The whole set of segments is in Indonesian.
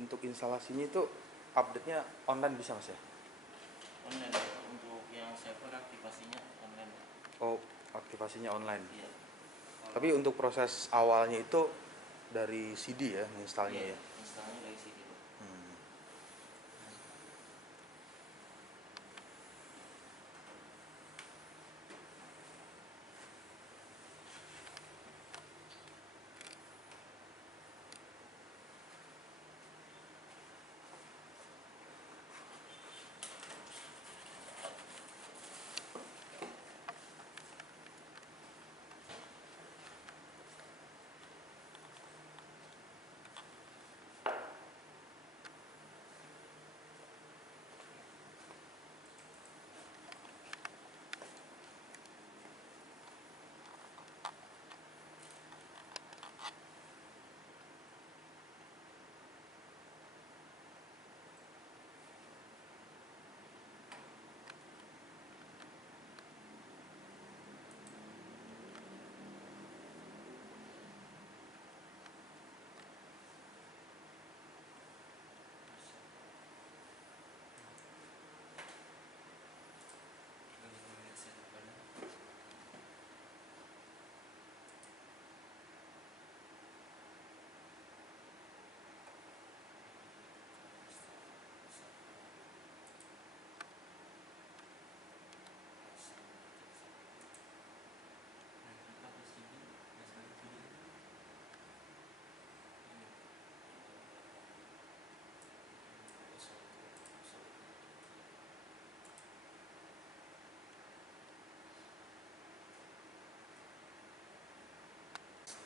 untuk instalasinya itu update-nya online bisa Mas ya? Online untuk yang server aktivasinya online. Oh, aktivasinya online. Iya. Tapi untuk proses awalnya itu dari CD ya, installnya Iya, ya. instalnya dari sini. Hmm.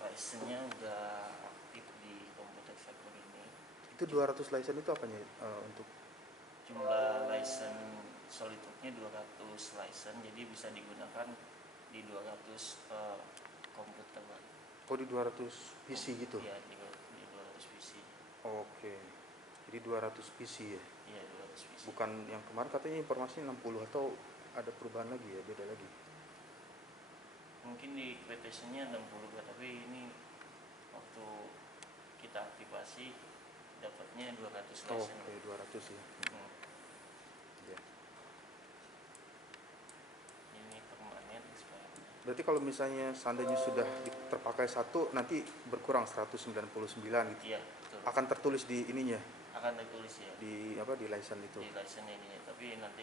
License-nya udah aktif di komputer server ini. Itu 200 license itu apanya untuk? Jumlah license SolidWorks-nya 200 license, jadi bisa digunakan di 200 komputer. Oh, di 200 PC gitu? Iya, di 200 PC. Oke. Jadi 200 PC ya? Iya, 200 PC. Bukan yang kemarin katanya informasinya 60 atau ada perubahan lagi ya, beda lagi? Mungkin di quotation-nya 60, tapi ini waktu kita aktivasi dapatnya 200 license. Oke, 200 ya. Hmm. Ya. Ini permanen expired. Berarti kalau misalnya seandainya sudah terpakai satu, nanti berkurang 199 gitu. Iya, betul. Akan tertulis di ininya, Akan tertulis ya di apa, di license itu. di license ini, tapi nanti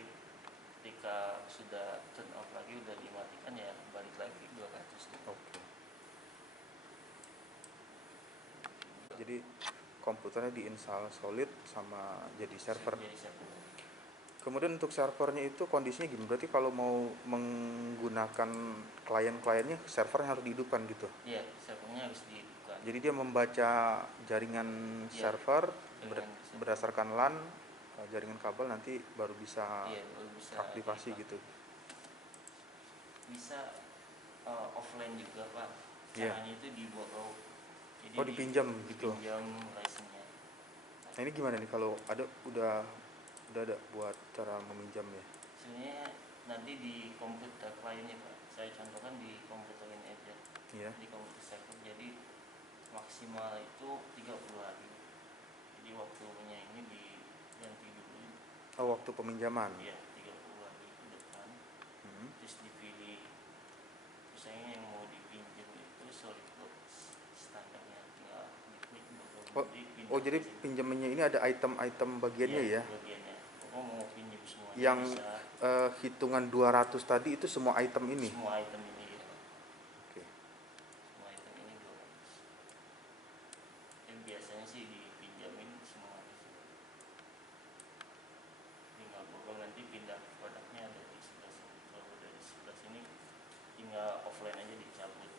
ketika sudah turn off lagi, udah dimatikan ya balik lagi 200. Oke. Jadi komputernya diinstal solid sama jadi server. Jadi server. Kemudian untuk servernya itu kondisinya gimana? Berarti kalau mau menggunakan klien-kliennya, servernya harus dihidupkan gitu. Iya, servernya harus dihidupkan. Jadi dia membaca jaringan Iya, server jaringan server. berdasarkan LAN, jaringan kabel, nanti baru bisa Iya, baru bisa aktivasi dipakai. gitu. Bisa offline juga Pak. Iya. Caranya itu di borrow. Jadi Oh, dipinjam gitu. dipinjam license-nya. Nah, ini gimana nih kalau udah ada buat cara meminjamnya? Sebenarnya nanti di komputer kliennya Pak. Saya contohkan di komputer ini aja. Iya. Di komputer server. Jadi maksimal itu 30 hari. Jadi waktunya ini diganti dulu. Oh, waktu peminjaman. Iya, 30 hari ke depan. Terus dipilih, misalnya yang mau dipinjam itu SolidWorks standarnya, tinggal diklik Oh, jadi pinjamannya ini ada item-item bagiannya ya? bagiannya. Mau pinjam semuanya Yang bisa. hitungan 200 tadi itu semua item ini? Semua item ini ya. Oke. Semua item ini 200. Dan biasanya sih dipinjamin semua. Tinggal borong, nanti pindah produknya ada di sebelah sini. Kalau udah di sebelah sini tinggal offline aja, dicabut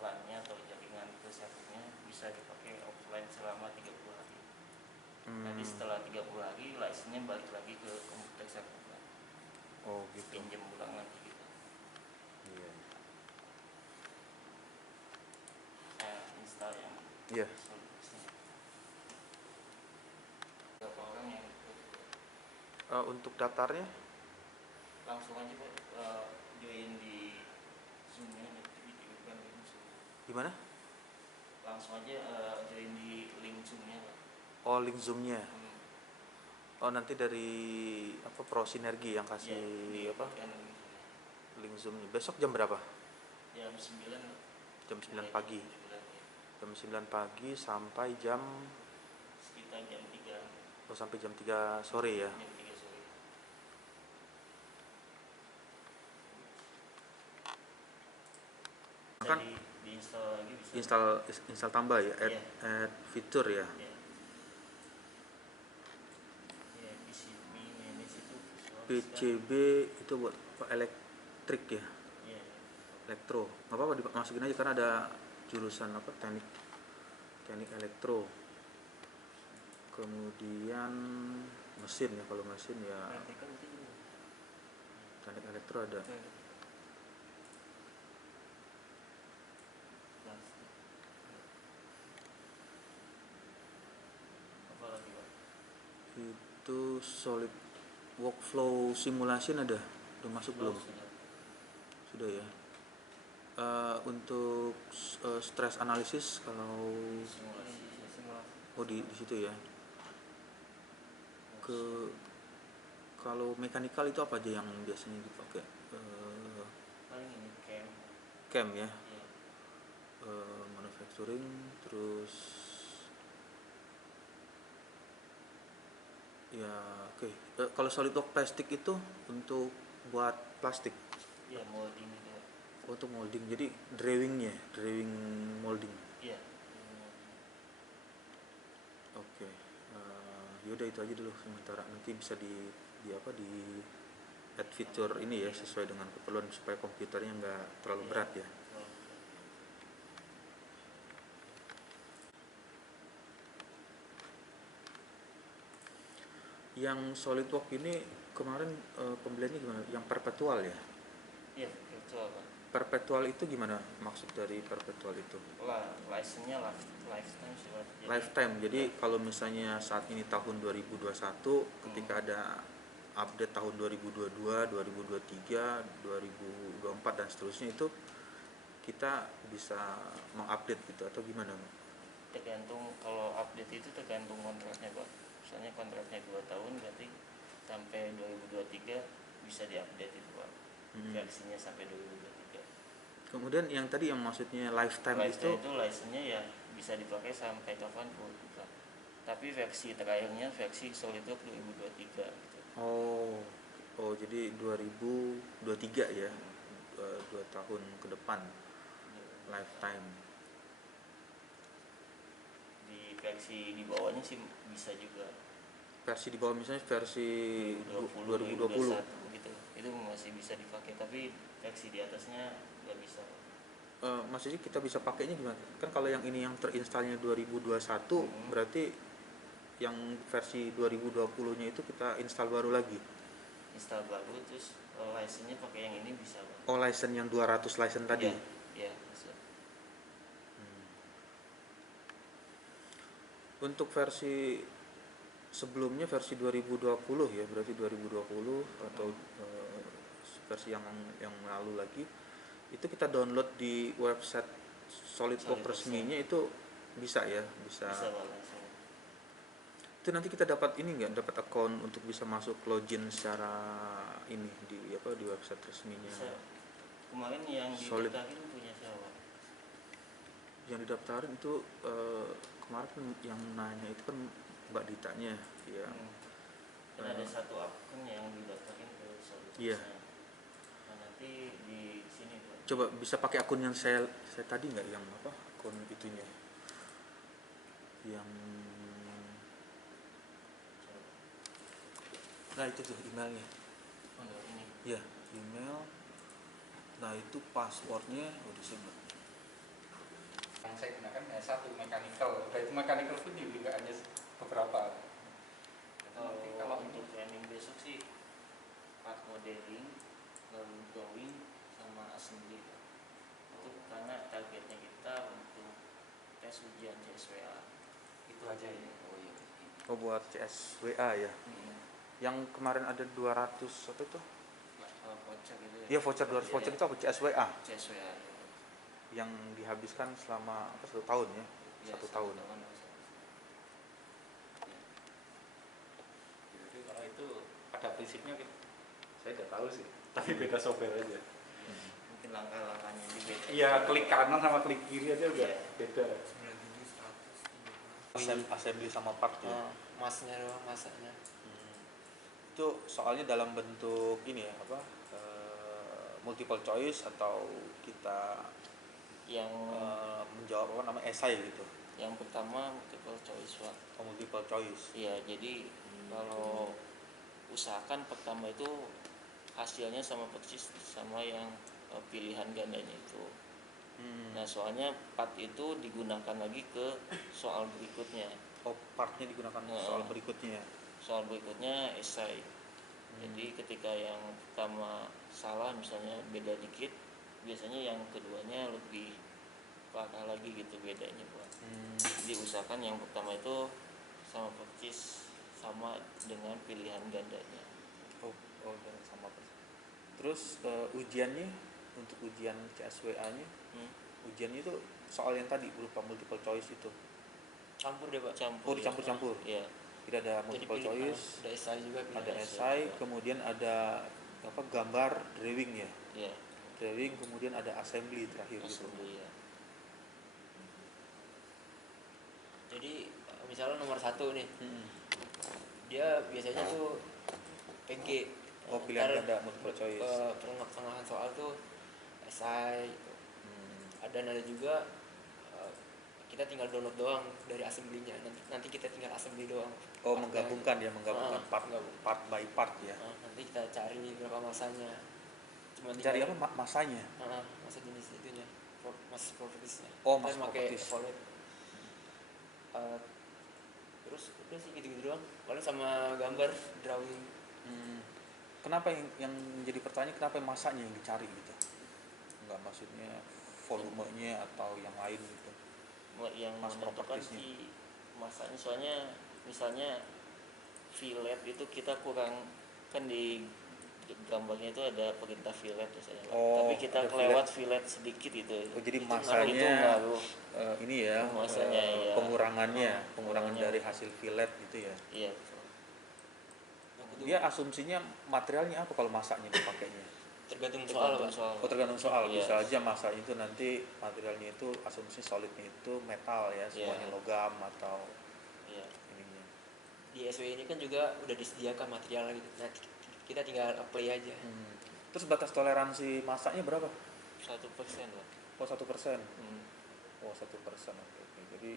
LAN-nya atau jaringan ke servernya, bisa dipakai offline selama 30 hari. Nanti setelah 30 hari license-nya balik lagi ke komputer server. Oh gitu. Pinjam ulang lagi gitu. Iya. Saya install yang Iya. berapa orang yang ikut? Untuk daftarnya? Langsung aja Pak, join di Zoom-nya, dititipkan link Zoom. Gimana? Langsung aja join di link Zoom-nya Pak. Oh, link zoomnya. Hmm. Oh, nanti dari apa Pro Sinergi yang kasih Iya, apa kan link zoomnya. Besok jam berapa? jam 9 Jam 9 mulai pagi. jam 9 ya. Jam 9 pagi sampai jam Sekitar jam 3 oh, sampai jam 3 sore ya. jam 3 sore. Bisa Kan diinstal lagi bisa. install tambah ya, Iya. add fitur ya. Iya. Iya, PCB manage itu visual kan. PCB itu buat apa, elektrik ya, Iya. elektro. Nggak apa-apa dimasukin aja karena ada jurusan apa teknik teknik elektro. Kemudian mesin ya, kalau mesin ya Praktikal itu juga. teknik elektro ada. Plastik. Apa lagi, Pak? Itu solid workflow simulation ada, udah masuk belum? Sudah ya. Untuk stress analysis kalau Simulasi. oh di situ ya. Ke kalau mekanikal itu apa aja yang biasanya dipakai? Paling ini CAM ya. Iya. Manufacturing, terus ya oke. Kalau SolidWorks plastik itu untuk buat plastik, Iya, molding itu. untuk molding, jadi drawing molding. Iya. Oke. Yaudah itu aja dulu sementara, nanti bisa di apa di add fitur ini ya sesuai dengan keperluan supaya komputernya nggak terlalu berat ya. Yang SolidWorks ini kemarin pembeliannya gimana? Yang perpetual ya? Iya, virtual, Pak. Perpetual itu gimana maksud dari perpetual itu? License-nya lifetime sih, Pak. Lifetime. Jadi kalau misalnya saat ini tahun 2021, ketika ada update tahun 2022, 2023, 2024 dan seterusnya itu kita bisa mengupdate gitu atau gimana? Tergantung, kalau update itu tergantung kontraknya, Pak. Misalnya kontraknya 2 tahun, berarti sampai 2023 bisa diupdate itu, Pak. Versinya sampai 2023. Kemudian yang tadi yang maksudnya lifetime itu license-nya ya bisa dipakai sampai kapanpun, Pak. Tapi versi terakhirnya versi SolidWorks 2023 gitu. Oh, jadi 2023 ya, 2 tahun ke depan lifetime. Di versi di bawahnya sih bisa juga. Versi di bawah misalnya versi 2020 2020 gitu, itu masih bisa dipakai, tapi versi di atasnya nggak bisa. maksudnya kita bisa pakainya gimana? Kan kalau yang ini yang terinstalnya 2021 berarti yang versi 2020-nya itu kita install baru lagi. Install baru terus license-nya pakai yang ini bisa, Pak. Oh, license yang 200 license tadi. Iya, bisa. Untuk versi sebelumnya versi 2020 ya, berarti 2020 atau versi yang lalu lagi itu kita download di website SolidWorks resminya itu bisa ya, bisa Pak. itu nanti kita dapat ini nggak, dapat account untuk bisa masuk login secara ini di apa di website resminya. Bisa. Kemarin yang didaftarin punya siapa? Yang didaftarin itu kemarin kan yang nanya itu kan Mbak Ditanya ya. Kan ada satu akun yang didaftarin ke SolidWorks. Iya. Nah, nanti di sini, Pak. Coba bisa pakai akun yang saya tadi nggak, yang apa akun itunya yang nah itu tuh emailnya. Oh, ini. Ya, email. Nah, itu passwordnya udah disebut. Yang saya gunakan hanya satu, mechanical. Udah itu mechanical pun juga hanya beberapa. Kalau untuk training besok sih part modeling, lalu drawing sama assembly. Itu karena targetnya kita untuk tes ujian CSWA. Itu aja ya. Oh iya. Oh, buat CSWA ya. Yang kemarin ada 200 apa itu? Voucher gitu ya. Iya, voucher 200 voucher itu apa? CSWA. CSWA. Yang dihabiskan selama apa, 1 tahun ya? Ya, 1 tahun. basicnya saya udah tahu sih, tapi beda software aja. Mungkin langkah-langkahnya juga. Iya, klik kanan sama klik kiri aja udah beda. Assembly sama part ya. Masnya doang, masanya. Itu soalnya dalam bentuk ini ya apa multiple choice atau kita Yang menjawab apa namanya esai gitu. yang pertama multiple choice, Pak. Oh, multiple choice. Iya, jadi kalau usahakan pertama itu hasilnya sama persis sama yang pilihan gandanya itu. Nah, soalnya part itu digunakan lagi ke soal berikutnya. Oh, partnya digunakan soal berikutnya. Soal berikutnya esai. Jadi ketika yang pertama salah misalnya beda dikit, biasanya yang keduanya lebih parah lagi gitu bedanya, Pak. Jadi usahakan yang pertama itu sama persis sama dengan pilihan gandanya. Oh, dan sama persis. Terus ujiannya untuk ujian CSWA-nya, ujiannya itu soal yang tadi berupa multiple choice itu. Campur deh, Pak, campur. Oh, dicampur-campur. Iya. Tidak ada multiple choice, Ada esai juga. ada esai, kemudian ada apa gambar drawing ya. Iya. Drawing, kemudian ada assembly terakhir gitu. Iya. Jadi misalnya nomor 1 nih, dia biasanya tuh PG. Oh, pilihan ganda multiple choice. Pertengahan soal tuh esai gitu. Ada juga kita tinggal download doang dari assembly-nya. Nanti kita tinggal assembly doang. Oh, menggabungkan part by part ya. Nanti kita cari berapa masanya. Cuma Cari apa masanya? Masa jenis itunya, mas propertiesnya. Oh, kita mas pakai properties. evaluate. Terus udah sih gitu-gitu doang. Paling sama gambar, drawing. Kenapa yang menjadi pertanyaan kenapa masanya yang dicari gitu? Enggak maksudnya volumenya atau yang lain gitu. Yang Mas menentukan propertiesnya. si masanya, soalnya misalnya fillet itu kita kurang, kan di gambarnya itu ada perintah fillet misalnya, tapi kita kelewat fillet sedikit itu. Oh, jadi itu masanya ngaruh. ini ya Masanya, iya. pengurangan dari hasil fillet gitu ya. Iya, betul. Dia asumsinya materialnya apa kalau masaknya dipakainya? Tergantung soal, Pak. Oh, tergantung soal. Iya. Bisa aja masaknya itu nanti materialnya itu asumsi solidnya itu metal ya, semuanya logam atau Iya. ininya. Di SW ini kan juga udah disediakan material gitu. Nah, kita tinggal apply aja. Terus batas toleransi masaknya berapa? 1%, Pak. Oh, 1%. Hmm. Oh, 1%. Oke. Jadi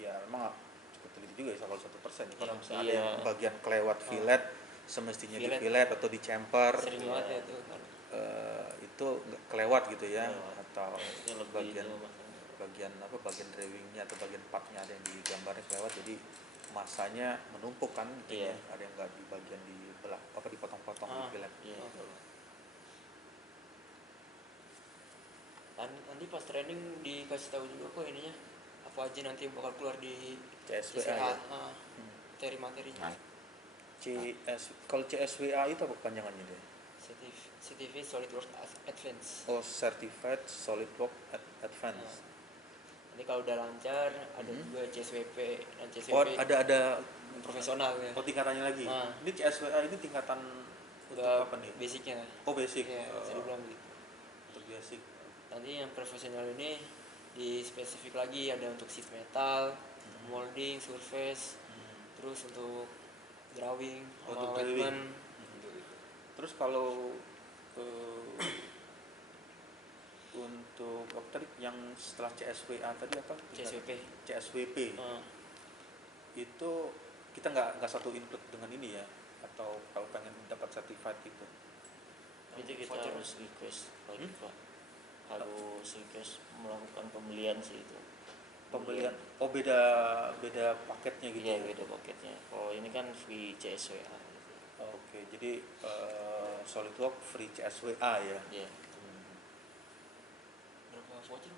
ya memang cukup teliti juga ya kalau 1%. Kalau misalnya ada yang bagian kelewat fillet, semestinya di fillet atau di chamfer, Sering banget ya itu kan. itu nggak kelewat gitu ya, atau Yang lebih bagian itu makanya. bagian drawingnya atau bagian partnya ada yang di gambarnya kelewat, jadi masanya menumpuk kan gitu ya, ada yang nggak di bagian dibelah apa dipotong-potong di fillet. Iya. Nanti pas training dikasih tahu juga kok ininya apa aja nanti yang bakal keluar di CSWA ya? Materi-materinya. Kalau CSWA itu apa kepanjangannya dia? Certificate SolidWorks Advanced. Oh, Certified SolidWorks Advanced. Nanti kalau udah lancar ada juga CSWP dan CSWP. Oh, ada profesional ya. Oh, tingkatannya lagi. Ini CSWA ini tingkatan untuk apa nih? Basicnya. Oh, basic. Ya, bisa dibilang gitu. Untuk basic. Nanti yang profesional ini di spesifik lagi ada untuk sheet metal, molding, surface, terus untuk drawing, untuk drawing. Terus kalau untuk apa tadi yang setelah CSWA tadi apa? CSWP. Itu kita nggak satu include dengan ini ya, atau kalau pengen dapat certified itu? Itu kita harus request lagi, Pak. Harus request melakukan pembelian sih itu. Pembelian. Oh, beda paketnya gitu. Iya, beda paketnya. Kalau ini kan free CSWA. Oke, jadi SolidWorks free CSWA ya. Iya. Berapa voucher?